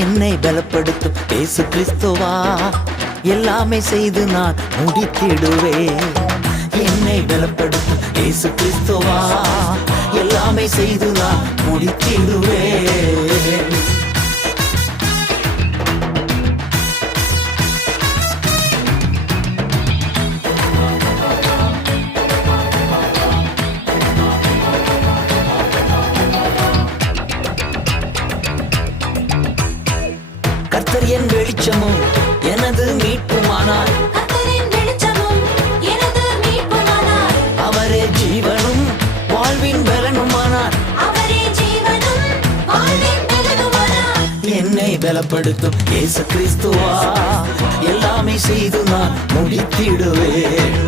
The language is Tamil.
என்னை பலப்படுத்தும் இயேசு கிறிஸ்துவா எல்லாமே செய்து நான் முடித்திடுவேன். என்னை பலப்படுத்தும் இயேசு கிறிஸ்துவா எல்லாமே செய்து நான் முடித்திடுவேன். கர்த்தர் என் வெளிச்சமும் எனது மீட்புமானார். அவரே ஜீவனும் வாழ்வின் பலனுமானார். என்னை பலப்படுத்தும் இயேசு கிறிஸ்துவா எல்லாமே செய்து நான் முடித்திடுவேன்.